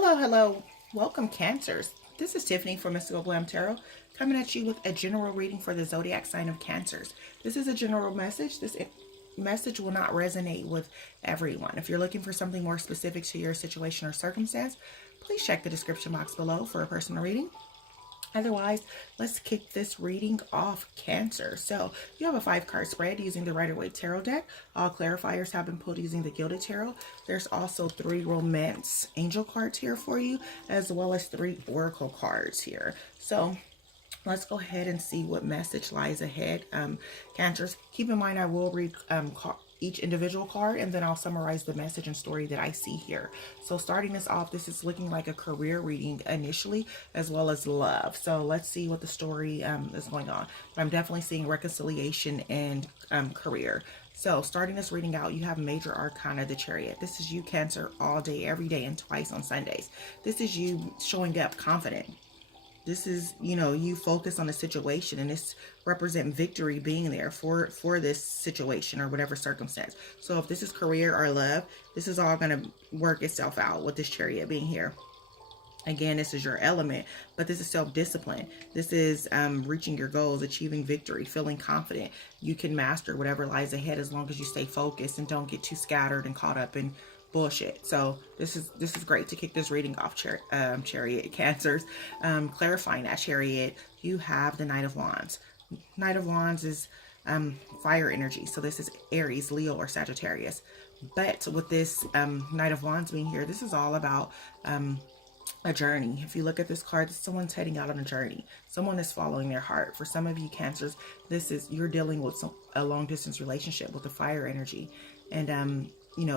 Hello, hello. Welcome, Cancers. This is Tiffany from Mystical Glam Tarot, coming at you with a general reading for the zodiac sign of Cancers. This is a general message. This message will not resonate with everyone. If you're looking for something more specific to your situation or circumstance, please check the description box below for a personal reading. Otherwise, let's kick this reading off, Cancer. So you have a 5-card spread using the Rider-Waite Tarot deck. All clarifiers have been pulled using the Gilded Tarot. There's also 3 Romance Angel cards here for you, as well as 3 Oracle cards here. So let's go ahead and see what message lies ahead. Cancers, keep in mind I will read each individual card, and then I'll summarize the message and story that I see here. So starting this off, this is looking like a career reading initially, as well as love. So let's see what the story is going on. But I'm definitely seeing reconciliation and career. So starting this reading out, you have Major Arcana, the Chariot. This is you, Cancer, all day, every day, and twice on Sundays. This is you showing up confident. This is, you focus on the situation, and this represent victory being there for this situation or whatever circumstance. So if this is career or love, this is all going to work itself out with this Chariot being here. Again, this is your element, but this is self-discipline. This is reaching your goals, achieving victory, feeling confident. You can master whatever lies ahead as long as you stay focused and don't get too scattered and caught up in bullshit. So this is great to kick this reading off, Chariot Cancers. Clarifying that Chariot, you have the Knight of Wands. Knight of Wands is fire energy. So this is Aries, Leo, or Sagittarius. But with this Knight of Wands being here, this is all about a journey. If you look at this card, someone's heading out on a journey. Someone is following their heart. For some of you Cancers, you're dealing with a long distance relationship with the fire energy. And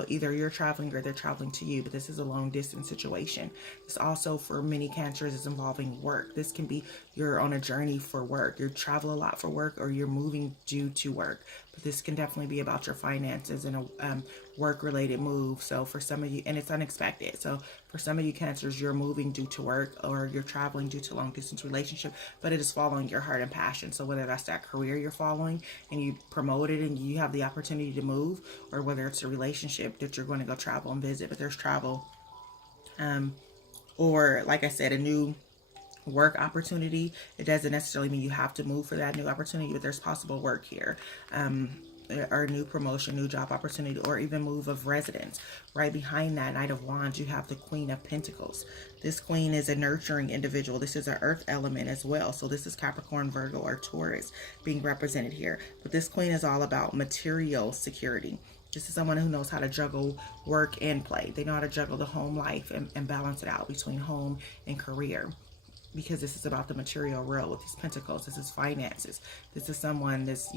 either you're traveling or they're traveling to you, but this is a long distance situation. This also, for many Cancers, is involving work. This can be you're on a journey for work. You travel a lot for work, or you're moving due to work. But this can definitely be about your finances and a work-related move. So for some of you, and it's unexpected. So for some of you Cancers, you're moving due to work, or you're traveling due to long-distance relationship, but it is following your heart and passion. So whether that's that career you're following and you promote it and you have the opportunity to move, or whether it's a relationship that you're going to go travel and visit, but there's travel. Or like I said, a new work opportunity. It doesn't necessarily mean you have to move for that new opportunity, but there's possible work here, or new promotion, new job opportunity, or even move of residence. Right behind that Knight of Wands, you have the Queen of Pentacles. This queen is a nurturing individual. This is an earth element as well. So this is Capricorn, Virgo, or Taurus being represented here. But this queen is all about material security. This is someone who knows how to juggle work and play. They know how to juggle the home life and balance it out between home and career, because this is about the material world with these pentacles. This is finances. This is someone that's,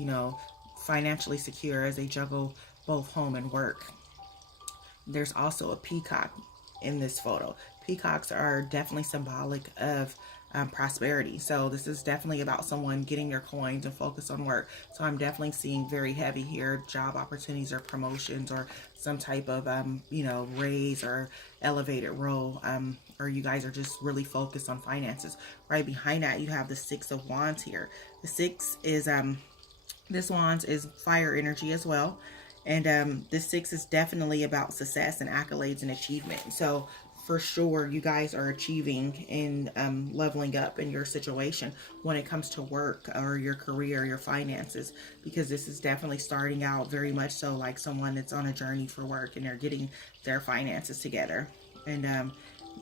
financially secure as they juggle both home and work. There's also a peacock in this photo. Peacocks are definitely symbolic of prosperity. So this is definitely about someone getting their coins and focus on work. So I'm definitely seeing very heavy here, job opportunities or promotions, or some type of, raise or elevated role, or you guys are just really focused on finances. Right behind that, you have the 6 of Wands here. The 6 is, this Wands is fire energy as well. And this 6 is definitely about success and accolades and achievement. So for sure, you guys are achieving and leveling up in your situation when it comes to work or your career, your finances, because this is definitely starting out very much so like someone that's on a journey for work and they're getting their finances together. And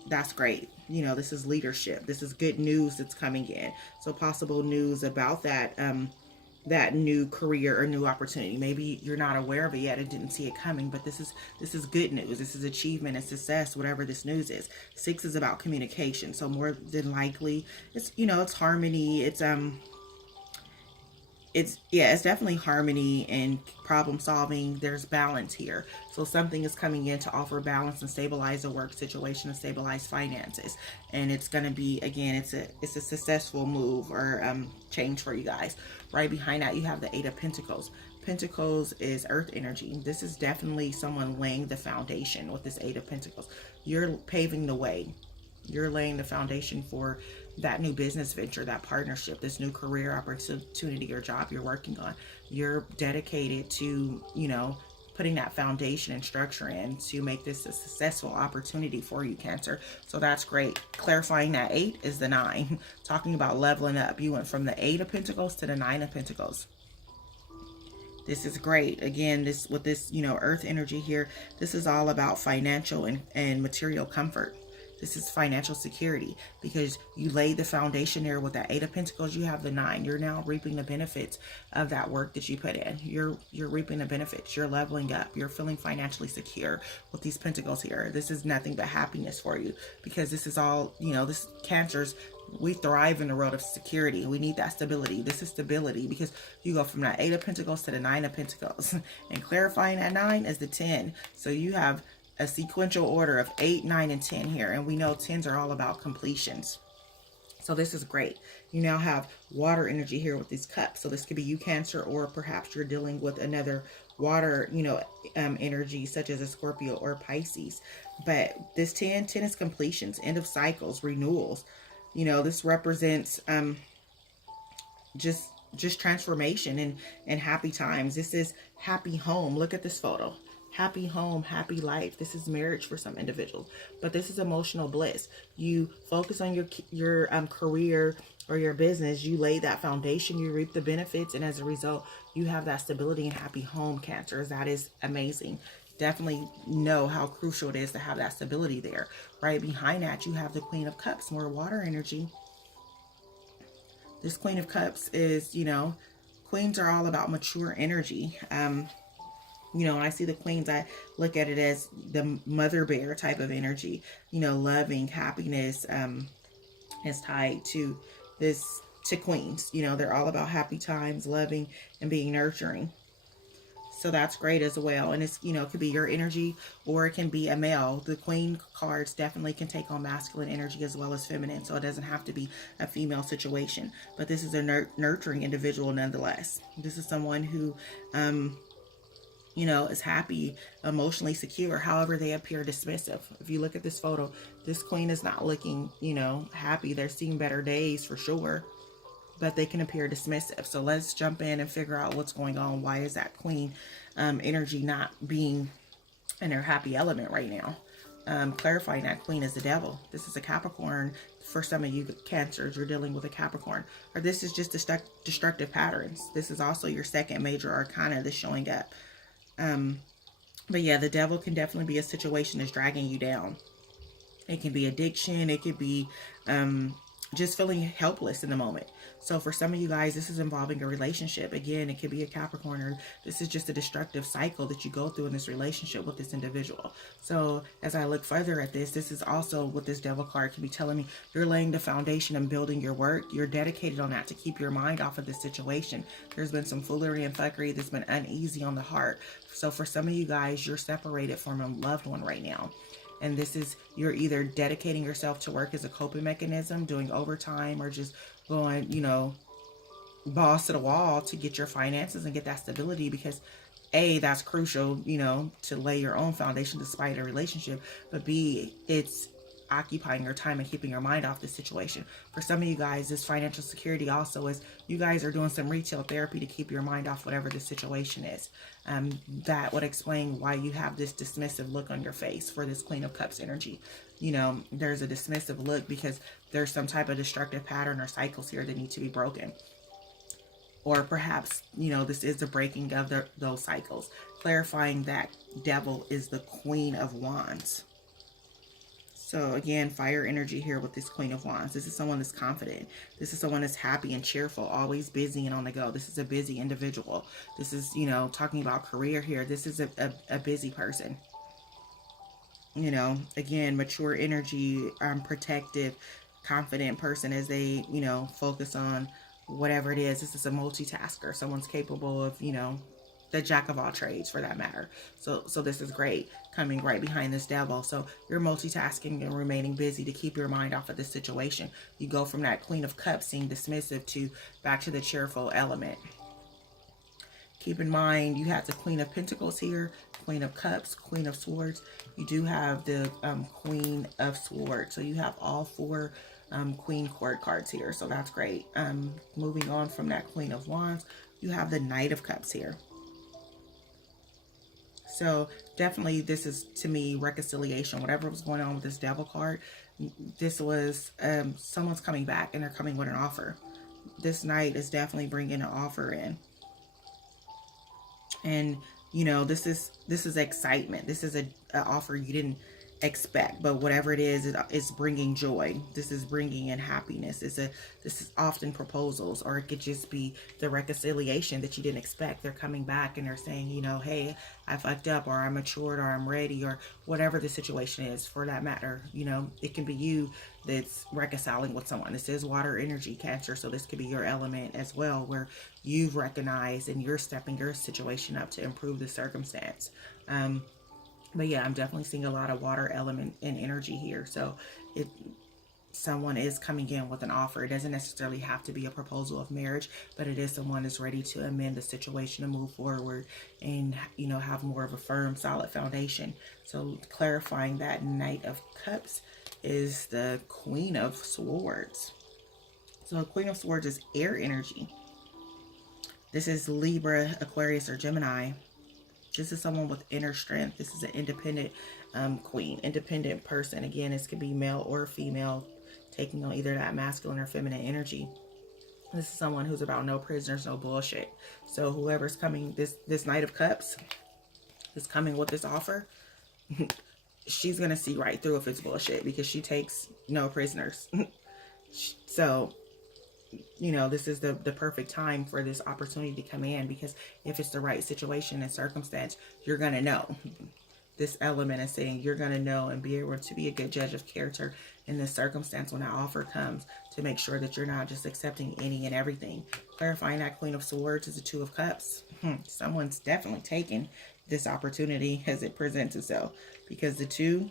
that's great. This is leadership. This is good news that's coming in. So possible news about that new career or new opportunity. Maybe you're not aware of it yet and didn't see it coming, but this is good news. This is achievement and success, whatever this news is. 6 is about communication. So more than likely, it's harmony. It's definitely harmony and problem solving. There's balance here. So something is coming in to offer balance and stabilize the work situation and stabilize finances. And it's going to be, again, it's a successful move or change for you guys. Right behind that, you have the 8 of Pentacles. Pentacles is earth energy. This is definitely someone laying the foundation with this 8 of Pentacles. You're paving the way. You're laying the foundation for that new business venture, that partnership, this new career opportunity or job you're working on. You're dedicated to, putting that foundation and structure in to make this a successful opportunity for you, Cancer. So that's great. Clarifying that 8 is the 9. Talking about leveling up. You went from the 8 of Pentacles to the 9 of Pentacles. This is great. Again, this with this, earth energy here, this is all about financial and material comfort. This is financial security because you laid the foundation there with that 8 of Pentacles. You have the 9. You're now reaping the benefits of that work that you put in. You're reaping the benefits. You're leveling up. You're feeling financially secure with these Pentacles here. This is nothing but happiness for you because this is all, this Cancers, we thrive in the world of security. We need that stability. This is stability because you go from that 8 of Pentacles to the 9 of Pentacles. And clarifying that 9 is the 10. So you have a sequential order of 8, 9, and 10 here. And we know 10s are all about completions. So this is great. You now have water energy here with these cups. So this could be you, Cancer, or perhaps you're dealing with another water, energy such as a Scorpio or Pisces. But this 10 is completions, end of cycles, renewals. This represents just transformation and happy times. This is happy home. Look at this photo. Happy home, happy life. This is marriage for some individuals, but this is emotional bliss. You focus on your career or your business. You lay that foundation, you reap the benefits, and as a result, you have that stability and happy home, Cancers. That is amazing. Definitely know how crucial it is to have that stability there. Right behind that, you have the Queen of Cups, more water energy. This Queen of Cups is, queens are all about mature energy. When I see the queens, I look at it as the mother bear type of energy. Loving, happiness is tied to queens. They're all about happy times, loving, and being nurturing. So that's great as well. And it's, it could be your energy or it can be a male. The queen cards definitely can take on masculine energy as well as feminine. So it doesn't have to be a female situation. But this is a nurturing individual nonetheless. This is someone who, is happy, emotionally secure. However, they appear dismissive. If you look at this photo, this queen is not looking, happy. They're seeing better days for sure, but they can appear dismissive. So let's jump in and figure out what's going on. Why is that queen energy not being in their happy element right now? Clarifying that queen is the devil. This is a Capricorn. For some of you Cancers, you're dealing with a Capricorn, or this is just destructive patterns. This is also your second major arcana that's showing up. But yeah, the devil can definitely be a situation that's dragging you down. It can be addiction. It could be just feeling helpless in the moment. So for some of you guys, this is involving a relationship. Again, it could be a Capricorn, or this is just a destructive cycle that you go through in this relationship with this individual. So as I look further at this is also what this devil card can be telling me. You're laying the foundation and building your work. You're dedicated on that to keep your mind off of this situation. There's been some foolery and fuckery that's been uneasy on the heart. So for some of you guys, you're separated from a loved one right now. And this is, you're either dedicating yourself to work as a coping mechanism, doing overtime, or just going, balls to the wall to get your finances and get that stability, because A, that's crucial, to lay your own foundation despite a relationship, but B, it's occupying your time and keeping your mind off this situation. For some of you guys, this financial security also is you guys are doing some retail therapy to keep your mind off whatever the situation is. That would explain why you have this dismissive look on your face for this Queen of Cups energy. There's a dismissive look because there's some type of destructive pattern or cycles here that need to be broken. Or perhaps, this is the breaking of those cycles. Clarifying that devil is the Queen of Wands. So again, fire energy here with this Queen of Wands. This is someone that's confident. This is someone that's happy and cheerful, always busy and on the go. This is a busy individual. This is, talking about career here. This is a busy person. Again, mature energy, protective, confident person as they, focus on whatever it is. This is a multitasker. Someone's capable of, the jack of all trades for that matter. So this is great, coming right behind this devil. So you're multitasking and remaining busy to keep your mind off of this situation. You go from that Queen of Cups seeing dismissive to back to the cheerful element. Keep in mind, you have the Queen of Pentacles here, Queen of Cups, Queen of Swords. You do have the Queen of Swords. So you have all four Queen Court cards here. So that's great. Moving on from that Queen of Wands, you have the Knight of Cups here. So definitely this is, to me, reconciliation. Whatever was going on with this devil card, this was someone's coming back and they're coming with an offer. This knight is definitely bringing an offer in. And you know, this is excitement. This is a offer you didn't expect, but whatever it is, it's bringing joy. This is bringing in happiness. This is often proposals, or it could just be the reconciliation that you didn't expect. They're coming back and they're saying, you know, hey, I fucked up, or I'm matured, or I'm ready, or whatever the situation is. For that matter, you know, it can be you that's reconciling with someone. This is water energy, Cancer, so this could be your element as well, where you've recognized and you're stepping your situation up to improve the circumstance. But yeah, I'm definitely seeing a lot of water element and energy here. So someone is coming in with an offer. It doesn't necessarily have to be a proposal of marriage, but it is someone that's ready to amend the situation and move forward and, you know, have more of a firm, solid foundation. So clarifying that Knight of Cups is the Queen of Swords. So Queen of Swords is air energy. This is Libra, Aquarius, or Gemini. This is someone with inner strength. This is an independent queen, independent person. Again, this could be male or female, taking on either that masculine or feminine energy. This is someone who's about no prisoners, no bullshit. So whoever's coming, this Knight of Cups is coming with this offer, she's going to see right through if it's bullshit, because she takes no prisoners. So, you know, this is the perfect time for this opportunity to come in, because if it's the right situation and circumstance, you're going to know. This element is saying you're going to know and be able to be a good judge of character in this circumstance when that offer comes, to make sure that you're not just accepting any and everything. Clarifying that Queen of Swords is the Two of Cups. Someone's definitely taking this opportunity as it presents itself, because the two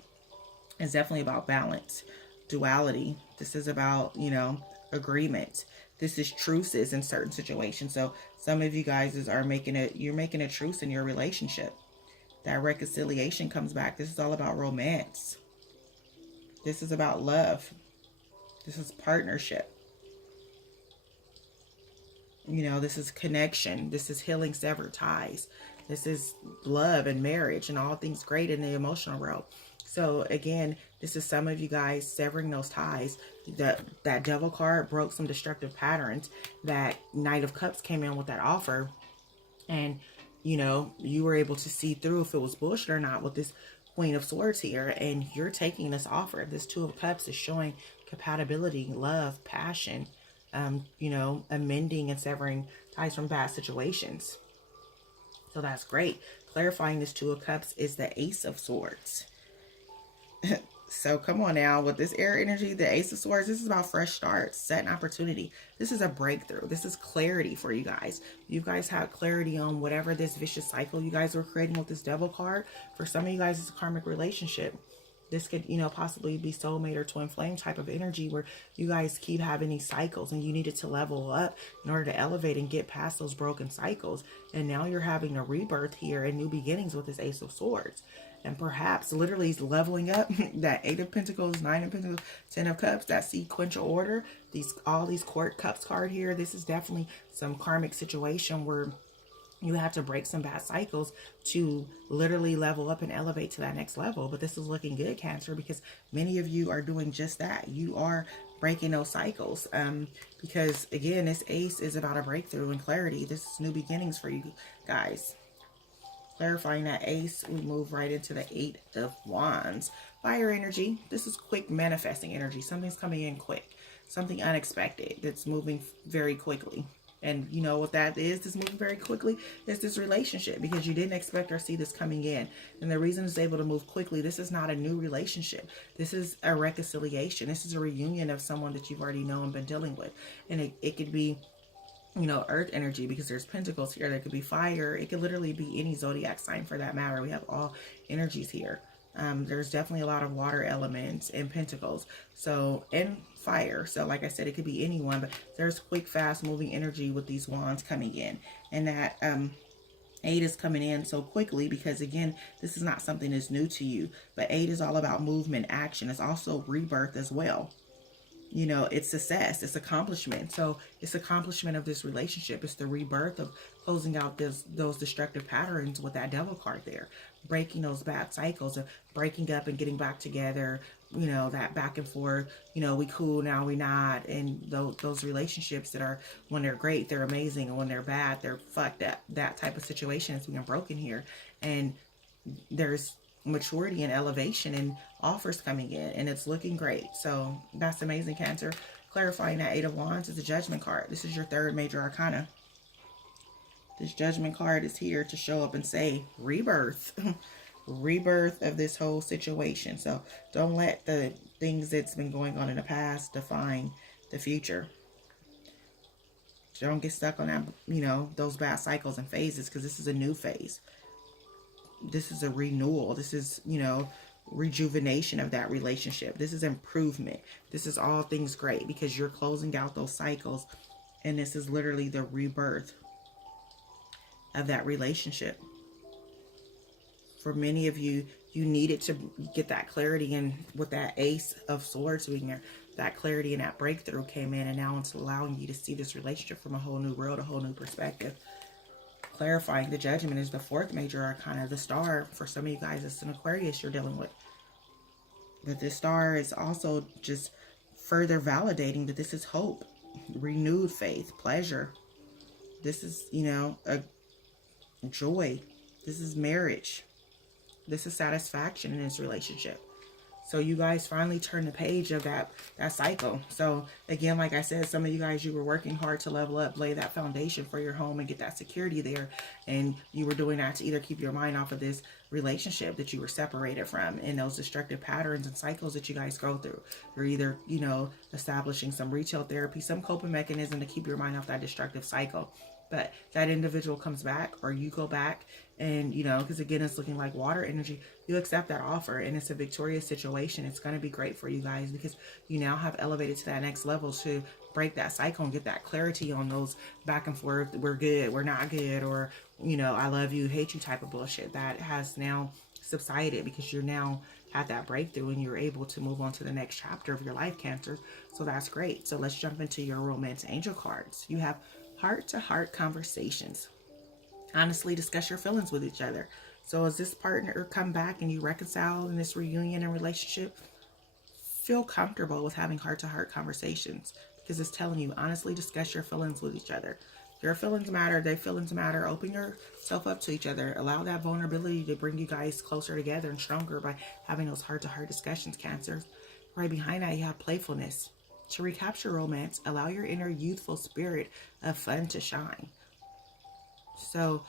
is definitely about balance, duality. This is about, you know, agreement. This is truces in certain situations. So some of you guys you're making a truce in your relationship. That reconciliation comes back. This is all about romance. This is about love. This is partnership. You know, this is connection. This is healing severed ties. This is love and marriage and all things great in the emotional realm. So again, this is some of you guys severing those ties. That Devil card broke some destructive patterns. That Knight of Cups came in with that offer, and you know, you were able to see through if it was bullshit or not with this Queen of Swords here, and you're taking this offer. This Two of Cups is showing compatibility, love, passion, you know, amending and severing ties from bad situations. So that's great. Clarifying this Two of Cups is the Ace of Swords. So come on now, with this air energy, the Ace of Swords, this is about fresh starts, set an opportunity. This is a breakthrough. This is clarity for you guys. You guys have clarity on whatever this vicious cycle you guys were creating with this Devil card. For some of you guys, it's a karmic relationship. This could, you know, possibly be soulmate or twin flame type of energy, where you guys keep having these cycles and you needed to level up in order to elevate and get past those broken cycles. And now you're having a rebirth here and new beginnings with this Ace of Swords. And perhaps literally leveling up. That Eight of Pentacles, Nine of Pentacles, Ten of Cups, that sequential order, all these Court Cups card here. This is definitely some karmic situation where you have to break some bad cycles to literally level up and elevate to that next level. But this is looking good, Cancer, because many of you are doing just that. You are breaking those cycles. Because again, this Ace is about a breakthrough and clarity. This is new beginnings for you guys. Clarifying that Ace, we move right into the Eight of Wands. Fire energy. This is quick manifesting energy. Something's coming in quick. Something unexpected that's moving very quickly. And you know what that is, this moving very quickly, is this relationship, because you didn't expect or see this coming in. And the reason it's able to move quickly, this is not a new relationship. This is a reconciliation. This is a reunion of someone that you've already known and been dealing with. And it could be, you know, earth energy, because there's pentacles here. There could be fire. It could literally be any zodiac sign for that matter. We have all energies here. There's definitely a lot of water elements and pentacles, so, and fire. So like I said, it could be anyone, but there's quick, fast moving energy with these wands coming in. And that Eight is coming in so quickly because, again, this is not something that's new to you, but Eight is all about movement, action. It's also rebirth as well. you know, it's success, it's accomplishment. So it's accomplishment of this relationship. It's the rebirth of closing out those destructive patterns with that devil card there, breaking those bad cycles of breaking up and getting back together. You know, that back and forth, you know, we cool, now we not. And those relationships that are, when they're great, they're amazing, and when they're bad, they're fucked up. That type of situation is being broken here. And there's maturity and elevation and offers coming in, and it's looking great. So that's amazing, Cancer. Clarifying that Eight of Wands is a Judgment card. This is your third major arcana. This Judgment card is here to show up and say rebirth. Rebirth of this whole situation. So don't let the things that's been going on in the past define the future. Don't get stuck on that, you know, those bad cycles and phases, because this is a new phase. This is a renewal. This is, you know, rejuvenation of that relationship. This is improvement. This is all things great, because you're closing out those cycles, and this is literally the rebirth of that relationship. For many of you, you needed to get that clarity, and with that Ace of Swords being there, that clarity and that breakthrough came in, and now it's allowing you to see this relationship from a whole new world, a whole new perspective. Clarifying the Judgment is the fourth major arcana, the Star. For some of you guys, it's an Aquarius you're dealing with. But this Star is also just further validating that this is hope, renewed faith, pleasure. This is, you know, a joy. This is marriage. This is satisfaction in this relationship. So you guys finally turn the page of that cycle. So again, like I said, some of you guys, you were working hard to level up, lay that foundation for your home and get that security there. And you were doing that to either keep your mind off of this relationship that you were separated from, and those destructive patterns and cycles that you guys go through. You're either, you know, establishing some retail therapy, some coping mechanism to keep your mind off that destructive cycle. But that individual comes back, or you go back, and, you know, because again, it's looking like water energy, you accept that offer, and it's a victorious situation. It's going to be great for you guys, because you now have elevated to that next level to break that cycle and get that clarity on those back and forth, we're good, we're not good, or, you know, I love you, hate you type of bullshit. That has now subsided, because you're now had that breakthrough, and you're able to move on to the next chapter of your life, Cancer. So that's great. So let's jump into your romance angel cards. You have heart-to-heart conversations. Honestly discuss your feelings with each other. So as this partner come back and you reconcile in this reunion and relationship, feel comfortable with having heart-to-heart conversations, because it's telling you honestly discuss your feelings with each other. Your feelings matter, their feelings matter. Open yourself up to each other. Allow that vulnerability to bring you guys closer together and stronger by having those heart-to-heart discussions, Cancer. Right behind that, you have playfulness. To recapture romance, allow your inner youthful spirit of fun to shine. So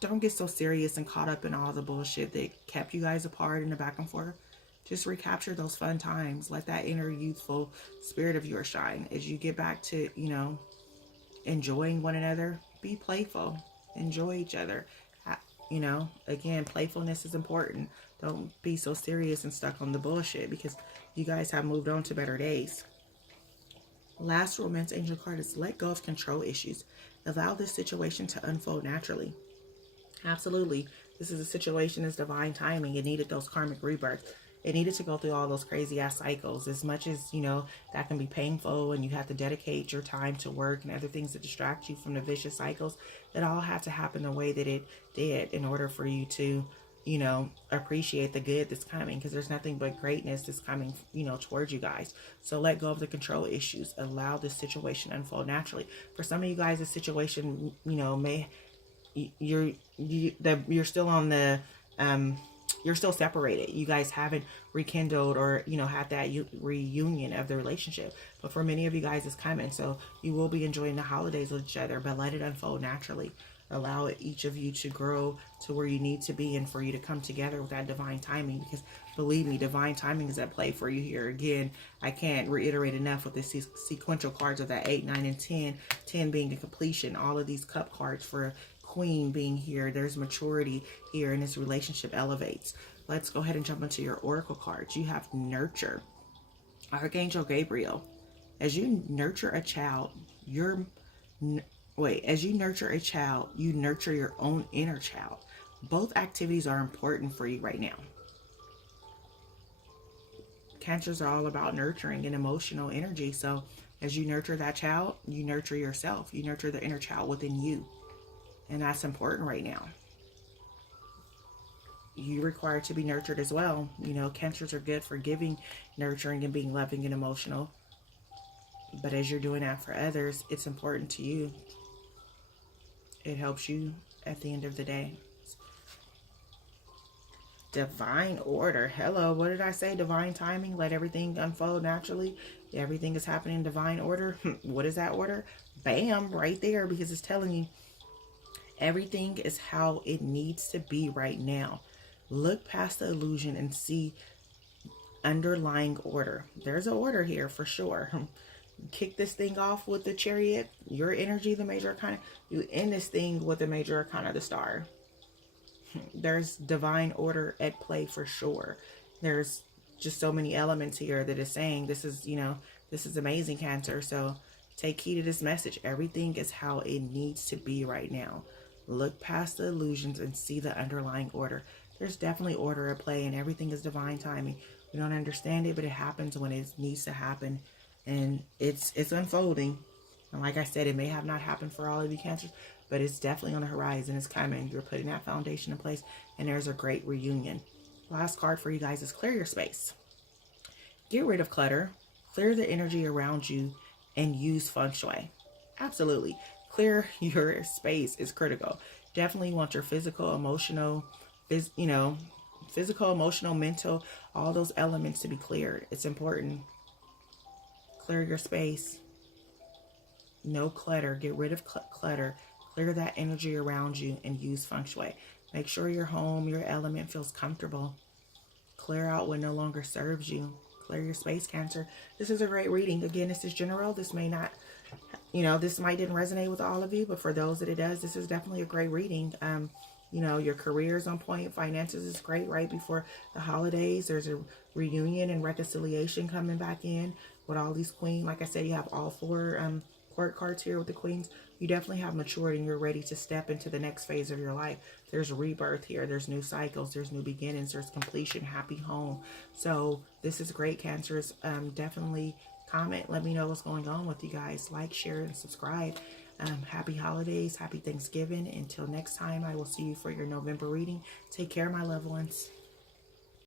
don't get so serious and caught up in all the bullshit that kept you guys apart in the back and forth. Just recapture those fun times. Let that inner youthful spirit of yours shine. As you get back to, you know, enjoying one another, be playful. Enjoy each other. You know, again, playfulness is important. Don't be so serious and stuck on the bullshit, because you guys have moved on to better days. Last romance angel card is let go of control issues. Allow this situation to unfold naturally. Absolutely. This is a situation that's divine timing. It needed those karmic rebirths. It needed to go through all those crazy ass cycles. As much as, you know, that can be painful, and you have to dedicate your time to work and other things that distract you from the vicious cycles, it all had to happen the way that it did in order for you to, you know, appreciate the good that's coming, because there's nothing but greatness that's coming, you know, towards you guys. So let go of the control issues. Allow this situation to unfold naturally. For some of you guys, the situation, you know, you're still on the you're still separated. You guys haven't rekindled or, you know, had that reunion of the relationship. But for many of you guys, it's coming. So you will be enjoying the holidays with each other, but let it unfold naturally. Allow each of you to grow to where you need to be, and for you to come together with that divine timing, because believe me, divine timing is at play for you here. Again, I can't reiterate enough with the sequential cards of that 8, 9, and 10. 10 being a completion. All of these cup cards for Queen being here. There's maturity here, and this relationship elevates. Let's go ahead and jump into your oracle cards. You have nurture. Archangel Gabriel. As you nurture a child, as you nurture a child, you nurture your own inner child. Both activities are important for you right now. Cancers are all about nurturing and emotional energy. So as you nurture that child, you nurture yourself. You nurture the inner child within you. And that's important right now. You require to be nurtured as well. You know, Cancers are good for giving, nurturing, and being loving and emotional. But as you're doing that for others, it's important to you. It helps you at the end of the day. Divine order. Hello, what did I say? Divine timing. Let everything unfold naturally. Everything is happening in divine order. What is that order? Bam, right there, because it's telling you everything is how it needs to be right now. Look past the illusion and see underlying order. There's an order here for sure. Kick this thing off with the Chariot, your energy, the major arcana. You end this thing with the major arcana, the Star. There's divine order at play for sure. There's just so many elements here that is saying this is, you know, this is amazing, Cancer. So take heed of this message. Everything is how it needs to be right now. Look past the illusions and see the underlying order. There's definitely order at play, and everything is divine timing. We don't understand it, but it happens when it needs to happen, and it's unfolding. And like I said, it may have not happened for all of you Cancers, but it's definitely on the horizon. It's coming. You're putting that foundation in place, and there's a great reunion. Last card for you guys is clear your space. Get rid of clutter, clear the energy around you, and use feng shui. Absolutely. Clear your space is critical. Definitely want your physical, emotional, physical, emotional, mental, all those elements to be cleared. It's important. Clear your space. No clutter. Get rid of clutter. Clear that energy around you and use feng shui. Make sure your home, your element feels comfortable. Clear out what no longer serves you. Clear your space, Cancer. This is a great reading. Again, this is general. This may not, this might didn't resonate with all of you, but for those that it does, this is definitely a great reading. Your career is on point. Finances is great right before the holidays. There's a reunion and reconciliation coming back in with all these queens. Like I said, you have all four court cards here with the queens. You definitely have matured and you're ready to step into the next phase of your life. There's rebirth here. There's new cycles. There's new beginnings. There's completion. Happy home. So this is great, Cancers. Definitely comment. Let me know what's going on with you guys. Like, share, and subscribe. Happy holidays. Happy Thanksgiving. Until next time, I will see you for your November reading. Take care, my loved ones.